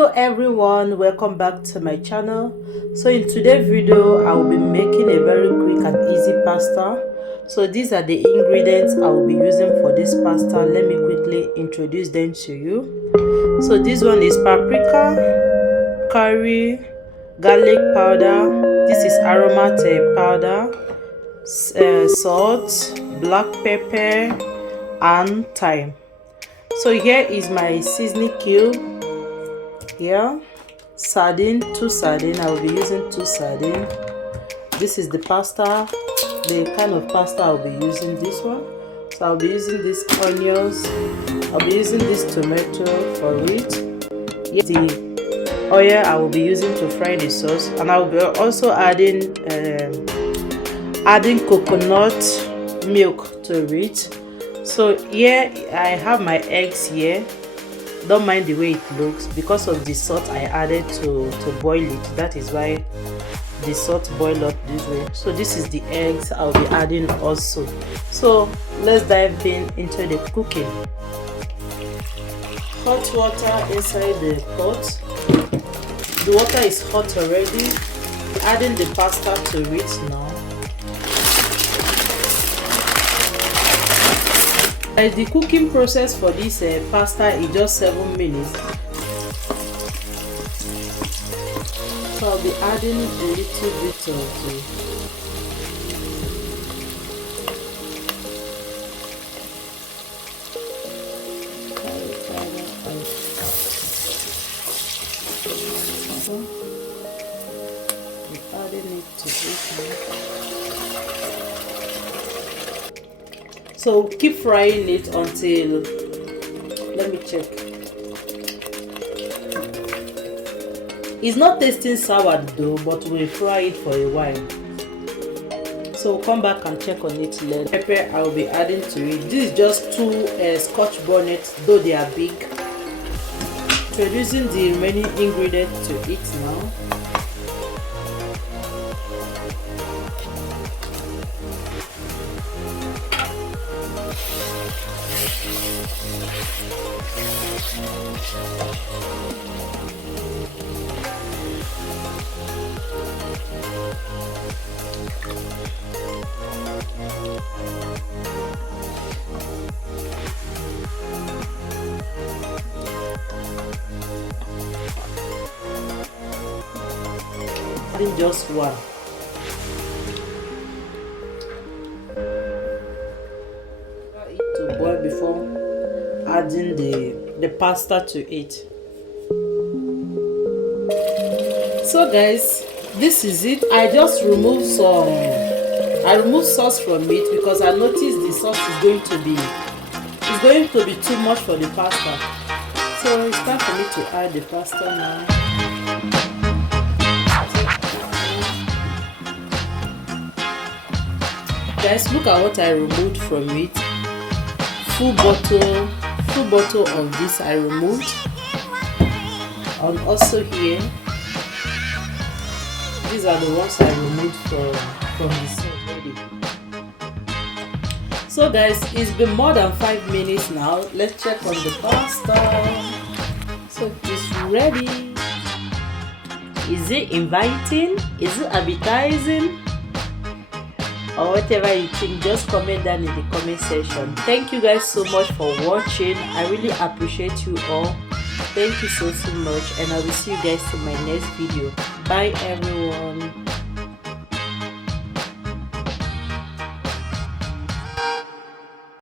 Hello everyone, welcome back to my channel. So in today's video I will be making a very quick and easy pasta. So these are the ingredients I will be using for this pasta. Let me quickly introduce them to you. So this one is paprika, curry, garlic powder, this is aromat powder, salt, black pepper and thyme. So here is my seasoning cube. Here, sardine, 2 sardine. I will be using 2 sardine. This is the pasta, the kind of pasta I'll be using. This one. So I'll be using these onions. I'll be using this tomato for it. Yes, the oil I will be using to fry the sauce, and I'll be also adding coconut milk to it. So here I have my eggs here. Don't mind the way it looks because of the salt I added to boil it. That is why the salt boil up this way. So this is the eggs I'll be adding also. So let's dive into the cooking. Hot water inside the pot. The water is hot already. Adding the pasta to it now. The cooking process for this pasta is just 7 minutes. So I'll be adding a little bit of the adding it to this. So keep frying it until, let me check. It's not tasting sour though, but we'll fry it for a while. So come back and check on it later. Pepper I will be adding to it. This is just 2 scotch bonnets, though they are big. Introducing the remaining ingredients to it now. Just one. To boil before adding the pasta to it. So guys, this is it. I just removed sauce from it because I noticed the sauce is going to be too much for the pasta. So it's time for me to add the pasta now. Guys, look at what I removed from it. Full bottle of this I removed. And also here, these are the ones I removed from the sauce already. So guys, it's been more than 5 minutes now. Let's check on the pasta. So it's ready. Is it inviting? Is it appetizing? Or whatever you think, just comment down in the comment section. Thank you guys so much for watching. I really appreciate you all. Thank you so much, and I will see you guys in my next video. Bye everyone.